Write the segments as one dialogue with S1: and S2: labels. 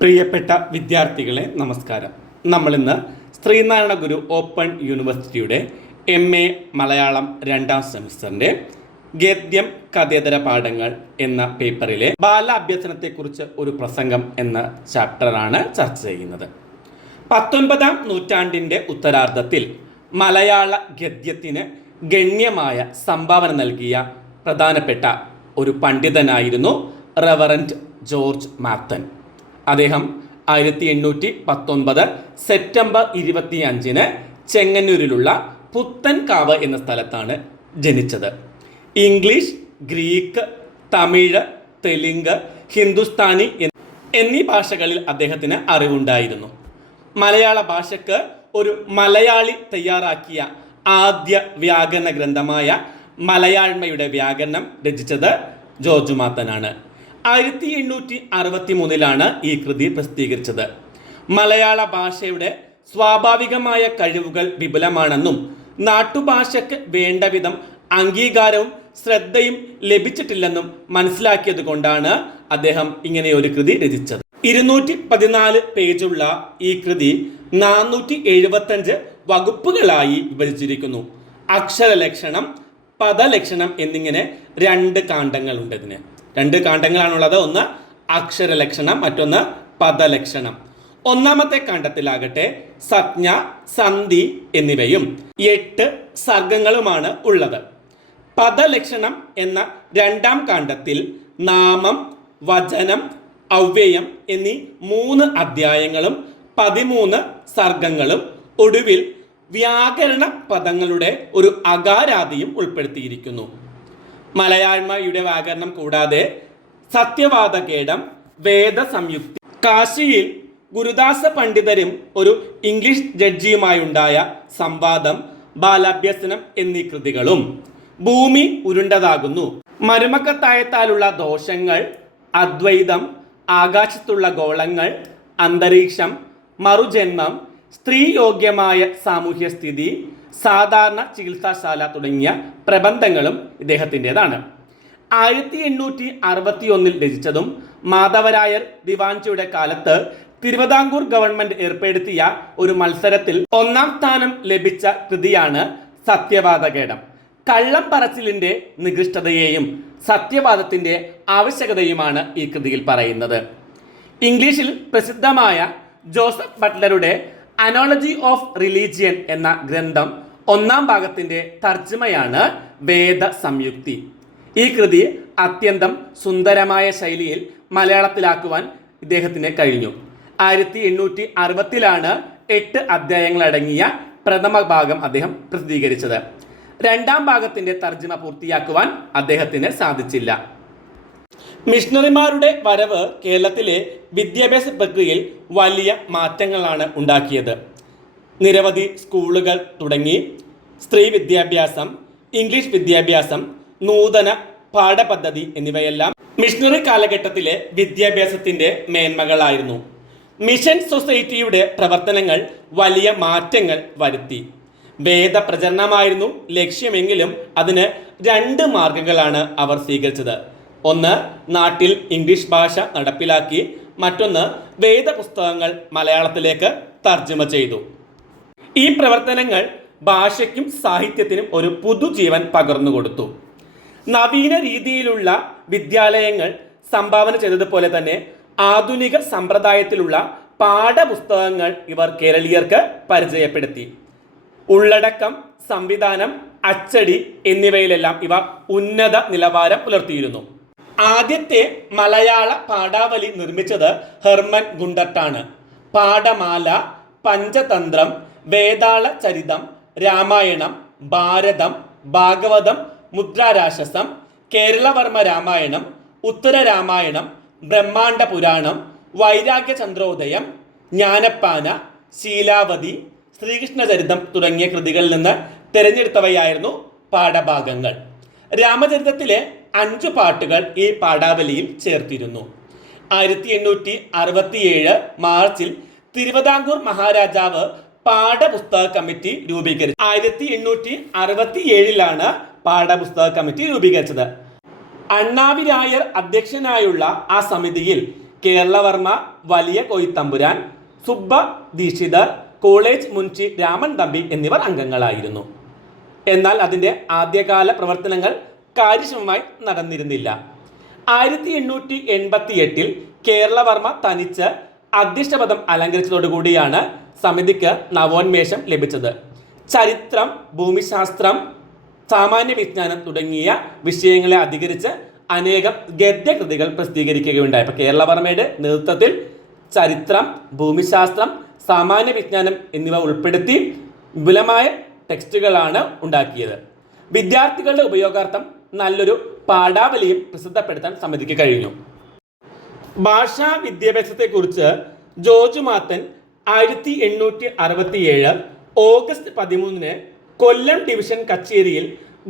S1: പ്രിയപ്പെട്ട വിദ്യാർത്ഥികളെ നമസ്കാരം. നമ്മളിന്ന് ശ്രീനാരായണ ഗുരു ഓപ്പൺ യൂണിവേഴ്സിറ്റിയുടെ എം എ മലയാളം രണ്ടാം സെമിസ്റ്ററിന്റെ ഗദ്യം കഥേതര പാഠങ്ങൾ എന്ന പേപ്പറിലെ ബാലാഭ്യസനത്തെക്കുറിച്ച് ഒരു പ്രസംഗം എന്ന ചാപ്റ്ററാണ് ചർച്ച ചെയ്യുന്നത്. പത്തൊൻപതാം നൂറ്റാണ്ടിന്റെ ഉത്തരാർദ്ധത്തിൽ മലയാള ഗദ്യത്തിന് ഗണ്യമായ സംഭാവന നൽകിയ പ്രധാനപ്പെട്ട ഒരു പണ്ഡിതനായിരുന്നു റവറന്റ് ജോർജ് മാത്തൻ. അദ്ദേഹം ആയിരത്തി എണ്ണൂറ്റി പത്തൊൻപത് സെപ്റ്റംബർ ഇരുപത്തി അഞ്ചിന് ചെങ്ങന്നൂരിലുള്ള പുത്തൻകാവ് എന്ന സ്ഥലത്താണ് ജനിച്ചത്. ഇംഗ്ലീഷ് ഗ്രീക്ക് തമിഴ് തെലുങ്ക് ഹിന്ദുസ്ഥാനി എന്നീ ഭാഷകളിൽ അദ്ദേഹത്തിന് അറിവുണ്ടായിരുന്നു. മലയാള ഭാഷയ്ക്ക് ഒരു മലയാളി തയ്യാറാക്കിയ ആദ്യ വ്യാകരണ ഗ്രന്ഥമായ മലയാഴ്മയുടെ വ്യാകരണം രചിച്ചത് ജോർജ് മാത്തനാണ്. ആയിരത്തി എണ്ണൂറ്റി അറുപത്തി മൂന്നിലാണ് ഈ കൃതി പ്രസിദ്ധീകരിച്ചത്. മലയാള ഭാഷയുടെ സ്വാഭാവികമായ കഴിവുകൾ വിപുലമാണെന്നും നാട്ടുഭാഷയ്ക്ക് വേണ്ട വിധം അംഗീകാരവും ശ്രദ്ധയും ലഭിച്ചിട്ടില്ലെന്നും മനസ്സിലാക്കിയത് കൊണ്ടാണ് അദ്ദേഹം ഒരു കൃതി രചിച്ചത്. ഇരുന്നൂറ്റി പതിനാല് പേജുള്ള ഈ കൃതി നാനൂറ്റി എഴുപത്തഞ്ച് വകുപ്പുകളായി വിഭജിച്ചിരിക്കുന്നു. അക്ഷരലക്ഷണം പദലക്ഷണം എന്നിങ്ങനെ രണ്ട് കാണ്ഡങ്ങളുണ്ട് ഇതിന്. രണ്ട് കാണ്ഡങ്ങളാണുള്ളത്. ഒന്ന് അക്ഷരലക്ഷണം മറ്റൊന്ന് പദലക്ഷണം. ഒന്നാമത്തെ കാണ്ഡത്തിലാകട്ടെ സജ്ഞ സന്ധി എന്നിവയും എട്ട് സർഗങ്ങളുമാണ് ഉള്ളത്. പദലക്ഷണം എന്ന രണ്ടാം കാണ്ഡത്തിൽ നാമം വചനം അവ്യയം എന്നീ മൂന്ന് അധ്യായങ്ങളും പതിമൂന്ന് സർഗങ്ങളും ഒടുവിൽ വ്യാകരണ പദങ്ങളുടെ ഒരു അകാരാതിയും ഉൾപ്പെടുത്തിയിരിക്കുന്നു. മലയാഴ്മയുടെ വ്യാകരണം കൂടാതെ സത്യവാദകേടം വേദസംയുക്തി. കാശിയിൽ ഗുരുദാസ പണ്ഡിതരും ഒരു ഇംഗ്ലീഷ് ജഡ്ജിയുമായുണ്ടായ സംവാദം ബാലാഭ്യസനം എന്നീ കൃതികളും ഭൂമി ഉരുണ്ടതാകുന്നു. മരുമക്കത്തായത്താലുള്ള ദോഷങ്ങൾ അദ്വൈതം ആകാശത്തുള്ള ഗോളങ്ങൾ അന്തരീക്ഷം മറുജന്മം സ്ത്രീയോഗ്യമായ സാമൂഹ്യ സ്ഥിതി സാധാരണ ചികിത്സാശാല തുടങ്ങിയ പ്രബന്ധങ്ങളും ഇദ്ദേഹത്തിന്റെതാണ്. ആയിരത്തി എണ്ണൂറ്റി അറുപത്തി ഒന്നിൽ രചിച്ചതും മാധവരായർ ദിവാഞ്ചിയുടെ കാലത്ത് തിരുവിതാംകൂർ ഗവൺമെന്റ് ഏർപ്പെടുത്തിയ ഒരു മത്സരത്തിൽ ഒന്നാം സ്ഥാനം ലഭിച്ച കൃതിയാണ് സത്യവാദകേടം. കള്ളം പറച്ചിലിന്റെ നികൃഷ്ടതയെയും സത്യവാദത്തിന്റെ ആവശ്യകതയുമാണ് ഈ കൃതിയിൽ പറയുന്നത്. ഇംഗ്ലീഷിൽ പ്രസിദ്ധമായ ജോസഫ് ബട്ട്ലറുടെ അനോളജി ഓഫ് റിലീജിയൻ എന്ന ഗ്രന്ഥം ഒന്നാം ഭാഗത്തിന്റെ തർജമയാണ് വേദ സംയുക്തി ഈ കൃതി അത്യന്തം സുന്ദരമായ ശൈലിയിൽ മലയാളത്തിലാക്കുവാൻ ഇദ്ദേഹത്തിന് കഴിഞ്ഞു. ആയിരത്തി എണ്ണൂറ്റി അറുപത്തിലാണ് എട്ട് അധ്യായങ്ങളടങ്ങിയ പ്രഥമ ഭാഗം അദ്ദേഹം പ്രസിദ്ധീകരിച്ചത്. രണ്ടാം ഭാഗത്തിന്റെ തർജമ പൂർത്തിയാക്കുവാൻ അദ്ദേഹത്തിന് സാധിച്ചില്ല. മിഷണറിമാരുടെ വരവ് കേരളത്തിലെ വിദ്യാഭ്യാസ പ്രക്രിയയിൽ വലിയ മാറ്റങ്ങളാണ് ഉണ്ടാക്കിയത്. നിരവധി സ്കൂളുകൾ തുടങ്ങി. സ്ത്രീ വിദ്യാഭ്യാസം ഇംഗ്ലീഷ് വിദ്യാഭ്യാസം നൂതന പാഠപദ്ധതി എന്നിവയെല്ലാം മിഷണറി കാലഘട്ടത്തിലെ വിദ്യാഭ്യാസത്തിന്റെ മേന്മകളായിരുന്നു. മിഷൻ സൊസൈറ്റിയുടെ പ്രവർത്തനങ്ങൾ വലിയ മാറ്റങ്ങൾ വരുത്തി. വേദപ്രചരണമായിരുന്നു ലക്ഷ്യമെങ്കിലും അതിന് രണ്ട് മാർഗങ്ങളാണ് അവർ സ്വീകരിച്ചത്. ഒന്ന് നാട്ടിൽ ഇംഗ്ലീഷ് ഭാഷ നടപ്പിലാക്കി മറ്റൊന്ന് വേദപുസ്തകങ്ങൾ മലയാളത്തിലേക്ക് തർജമ ചെയ്തു. ഈ പ്രവർത്തനങ്ങൾ ഭാഷയ്ക്കും സാഹിത്യത്തിനും ഒരു പുതുജീവൻ പകർന്നു കൊടുത്തു. നവീന രീതിയിലുള്ള വിദ്യാലയങ്ങൾ സംഭാവന ചെയ്തതുപോലെ തന്നെ ആധുനിക സമ്പ്രദായത്തിലുള്ള പാഠപുസ്തകങ്ങൾ ഇവർ കേരളീയർക്ക് പരിചയപ്പെടുത്തി. ഉള്ളടക്കം സംവിധാനം അച്ചടി എന്നിവയിലെല്ലാം ഇവ ഉന്നത നിലവാരം പുലർത്തിയിരുന്നു. ആദ്യത്തെ മലയാള പാഠാവലി നിർമ്മിച്ചത് ഹെർമൻ ഗുണ്ടട്ടാണ്. പാഠമാല പഞ്ചതന്ത്രം വേദാള ചരിതം രാമായണം ഭാരതം ഭാഗവതം മുദ്രാരാക്ഷസം കേരളവർമ്മ രാമായണം ഉത്തര രാമായണം ബ്രഹ്മാണ്ഡ പുരാണം വൈരാഗ്യ ചന്ദ്രോദയം ജ്ഞാനപ്പാന ശീലാവതി ശ്രീകൃഷ്ണചരിതം തുടങ്ങിയ കൃതികളിൽ നിന്ന് തിരഞ്ഞെടുത്തവയായിരുന്നു പാഠഭാഗങ്ങൾ. രാമചരിതത്തിലെ അഞ്ചു പാട്ടുകൾ ഈ പാഠാവലിയിൽ ചേർത്തിരുന്നു. ആയിരത്തി എണ്ണൂറ്റി അറുപത്തിയേഴ് മാർച്ചിൽ തിരുവിതാംകൂർ മഹാരാജാവ് പാഠപുസ്തക കമ്മിറ്റി രൂപീകരിച്ചു. ആയിരത്തി എണ്ണൂറ്റി അറുപത്തി ഏഴിലാണ് പാഠപുസ്തക കമ്മിറ്റി രൂപീകരിച്ചത്. അണ്ണാവിരായർ അധ്യക്ഷനായുള്ള ആ സമിതിയിൽ കേരളവർമ്മ വലിയ കൊയ്ത്തമ്പുരാൻ സുബ്ബ ദീക്ഷിതർ കോളേജ് മുൻഷി രാമൻ തമ്പി എന്നിവർ അംഗങ്ങളായിരുന്നു. എന്നാൽ അതിന്റെ ആദ്യകാല പ്രവർത്തനങ്ങൾ കാര്യക്ഷമമായി നടന്നിരുന്നില്ല. ആയിരത്തി എണ്ണൂറ്റി എൺപത്തി എട്ടിൽ കേരളവർമ്മ തനിച്ച് അധ്യക്ഷപദം അലങ്കരിച്ചതോടുകൂടിയാണ് സമിതിക്ക് നവോന്മേഷം ലഭിച്ചത്. ചരിത്രം ഭൂമിശാസ്ത്രം സാമാന്യ വിജ്ഞാനം തുടങ്ങിയ വിഷയങ്ങളെ അധികരിച്ച് അനേകം ഗദ്യകൃതികൾ പ്രസിദ്ധീകരിക്കുകയുണ്ടായി. അപ്പോൾ കേരളവർമ്മയുടെ നേതൃത്വത്തിൽ ചരിത്രം ഭൂമിശാസ്ത്രം സാമാന്യ വിജ്ഞാനം എന്നിവ ഉൾപ്പെടുത്തി വിപുലമായ ടെക്സ്റ്റുകളാണ് ഉണ്ടാക്കിയത്. വിദ്യാർത്ഥികളുടെ ഉപയോഗാർത്ഥം നല്ലൊരു പാഠാവലിയും പ്രസിദ്ധപ്പെടുത്താൻ സമിതിക്ക് കഴിഞ്ഞു. ഭാഷാ വിദ്യാഭ്യാസത്തെക്കുറിച്ച് ജോർജ് മാത്തൻ ആയിരത്തി എണ്ണൂറ്റി അറുപത്തിയേഴ് ഓഗസ്റ്റ് പതിമൂന്നിന് കൊല്ലം ഡിവിഷൻ കച്ചേരിയിൽ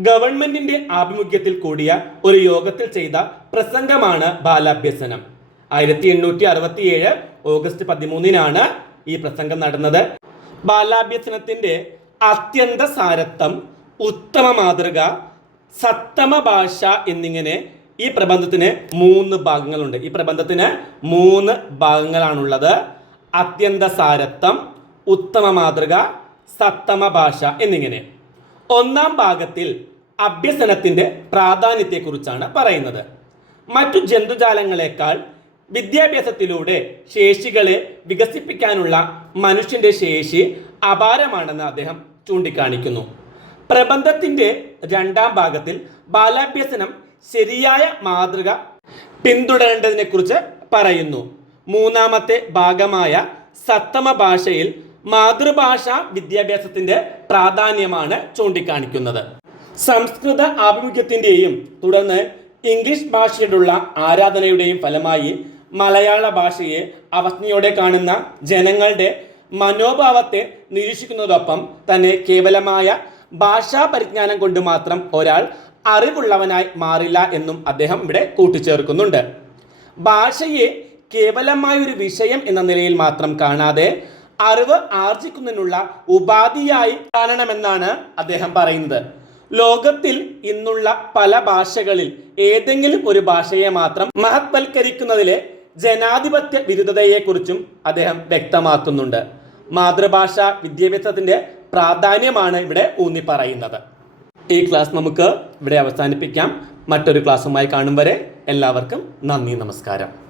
S1: ഗവൺമെന്റിന്റെ ആഭിമുഖ്യത്തിൽ കൂടിയ ഒരു യോഗത്തിൽ ചെയ്ത പ്രസംഗമാണ് ബാലാഭ്യസനം. ആയിരത്തി എണ്ണൂറ്റി അറുപത്തിയേഴ് ഓഗസ്റ്റ് പതിമൂന്നിനാണ് ഈ പ്രസംഗം നടന്നത്. ബാലാഭ്യസനത്തിന്റെ അത്യന്ത സാരത്വം ഉത്തമ മാതൃക സത്തമ ഭാഷ എന്നിങ്ങനെ ഈ പ്രബന്ധത്തിന് മൂന്ന് ഭാഗങ്ങളുണ്ട്. ഈ പ്രബന്ധത്തിന് മൂന്ന് ഭാഗങ്ങളാണുള്ളത്. അത്യന്ത സാരത്വം ഉത്തമ മാതൃക സത്തമ ഭാഷ എന്നിങ്ങനെ. ഒന്നാം ഭാഗത്തിൽ അഭ്യസനത്തിന്റെ പ്രാധാന്യത്തെക്കുറിച്ചാണ് പറയുന്നത്. മറ്റു ജന്തുജാലങ്ങളെക്കാൾ വിദ്യാഭ്യാസത്തിലൂടെ ശേഷികളെ വികസിപ്പിക്കാനുള്ള മനുഷ്യന്റെ ശേഷി അപാരമാണെന്ന് അദ്ദേഹം ചൂണ്ടിക്കാണിക്കുന്നു. പ്രബന്ധത്തിന്റെ രണ്ടാം ഭാഗത്തിൽ ബാലാഭ്യസനം ശരിയായ മാതൃക പിന്തുടരേണ്ടതിനെ കുറിച്ച് പറയുന്നു. മൂന്നാമത്തെ ഭാഗമായ സത്തമ ഭാഷയിൽ മാതൃഭാഷ വിദ്യാഭ്യാസത്തിന്റെ പ്രാധാന്യമാണ് ചൂണ്ടിക്കാണിക്കുന്നത്. സംസ്കൃത ആഭിമുഖ്യത്തിന്റെയും തുടർന്ന് ഇംഗ്ലീഷ് ഭാഷയോടുള്ള ആരാധനയുടെയും ഫലമായി മലയാള ഭാഷയെ അവജ്ഞയോടെ കാണുന്ന ജനങ്ങളുടെ മനോഭാവത്തെ നിരീക്ഷിക്കുന്നതോടൊപ്പം തന്നെ കേവലമായ ഭാഷാ പരിജ്ഞാനം കൊണ്ട് മാത്രം ഒരാൾ അറിവുള്ളവനായി മാറില്ല എന്നും അദ്ദേഹം ഇവിടെ കൂട്ടിച്ചേർക്കുന്നുണ്ട്. ഭാഷയെ കേവലമായ ഒരു വിഷയം എന്ന നിലയിൽ മാത്രം കാണാതെ അറിവ് ആർജിക്കുന്നതിനുള്ള ഉപാധിയായി കാണണമെന്നാണ് അദ്ദേഹം പറയുന്നത്. ലോകത്തിൽ ഇന്നുള്ള പല ഭാഷകളിൽ ഏതെങ്കിലും ഒരു ഭാഷയെ മാത്രം മഹത്വൽക്കരിക്കുന്നതിലെ ജനാധിപത്യ വിരുദ്ധതയെക്കുറിച്ചും അദ്ദേഹം വ്യക്തമാക്കുന്നുണ്ട്. മാതൃഭാഷ വിദ്യാഭ്യാസത്തിന്റെ പ്രാധാന്യമാണ് ഇവിടെ ഊന്നി പറയുന്നത്. ഈ ക്ലാസ് നമുക്ക് ഇവിടെ അവസാനിപ്പിക്കാം. മറ്റൊരു ക്ലാസ്സുമായി കാണും വരെ എല്ലാവർക്കും നന്ദി നമസ്കാരം.